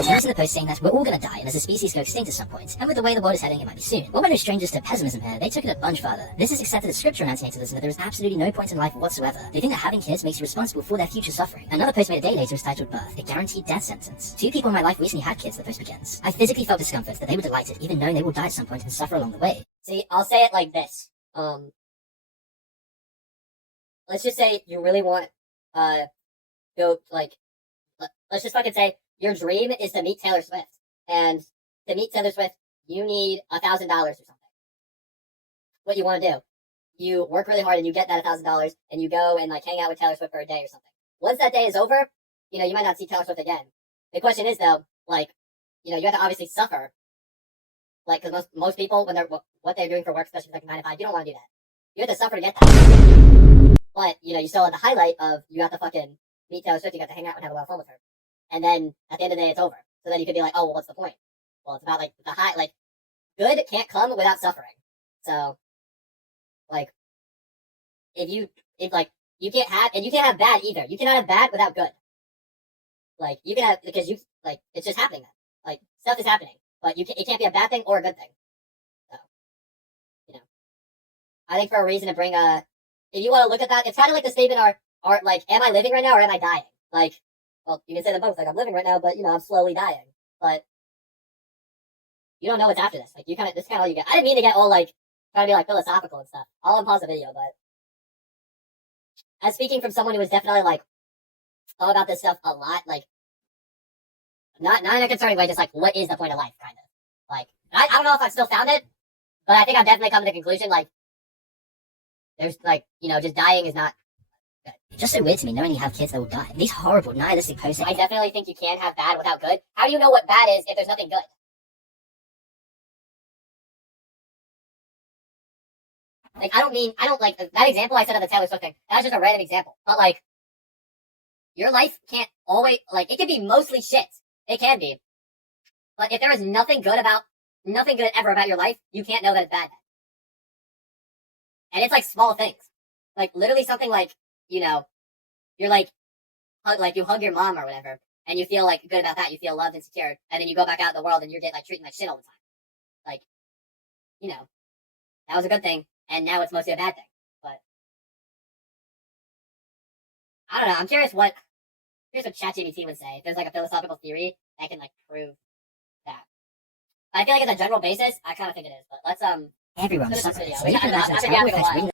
continues in the post saying that we're all going to die and as a species go extinct at some point, and with the way the world is heading, it might be soon. What we're no strangers to pessimism here, they took it a bunch further. This is accepted as scripture in antinatalism that there is absolutely no point in life whatsoever. They think that having kids makes you responsible for their future suffering. Another post made a day later is titled Birth, a guaranteed death sentence. 2 people in my life recently had kids, the post begins. I physically felt discomfort that they were delighted, even knowing they will die at some point and suffer along the way. See, I'll say it like this. Let's just say you really want, let's just fucking say your dream is to meet Taylor Swift. And to meet Taylor Swift, you need $1,000 or something. What you want to do? You work really hard and you get that $1,000 and you go and like hang out with Taylor Swift for a day or something. Once that day is over, you might not see Taylor Swift again. The question is though, you have to obviously suffer. Because most people, when what they're doing for work, especially like 9 to 5, you don't want to do that. You have to suffer to get that. But, you still have the highlight of you have to fucking meet Taylor Swift, you got to hang out and have a lot of fun with her. And then, at the end of the day, it's over. So then you could be like, oh, well, what's the point? Well, it's about, the high, good can't come without suffering. So, you can't have bad either. You cannot have bad without good. You can have, because it's just happening then. Stuff is happening. But it can't be a bad thing or a good thing. So, I think for a reason to bring if you want to look at that, it's kind of like the statement am I living right now or am I dying? Well, you can say them both. I'm living right now, but, I'm slowly dying. But you don't know what's after this. This is kind of all you get. I didn't mean to get all, trying to be, philosophical and stuff. I'll unpause the video, but as speaking from someone who was definitely, all about this stuff a lot, not in a concerning way, just, what is the point of life, kind of. I don't know if I've still found it, but I think I've definitely come to the conclusion, there's, just dying is not good. It's just so weird to me knowing you have kids that will die. These horrible, nihilistic posts. I definitely think you can have bad without good. How do you know what bad is if there's nothing good? That example I said of the Taylor Swift thing, that's just a random example. But, your life can't always, it can be mostly shit. It can be. But if there is nothing good ever about your life, you can't know that it's bad. And it's small things. Literally something you're you hug your mom or whatever, and you feel good about that, you feel loved and secure, and then you go back out in the world and you're getting treated like shit all the time. That was a good thing, and now it's mostly a bad thing. But I don't know, I'm curious what ChatGPT would say. If there's a philosophical theory that can prove that. But I feel as a general basis, I kinda think it is. But let's Everyone finish this suffers. video. So you can imagine the terrible effects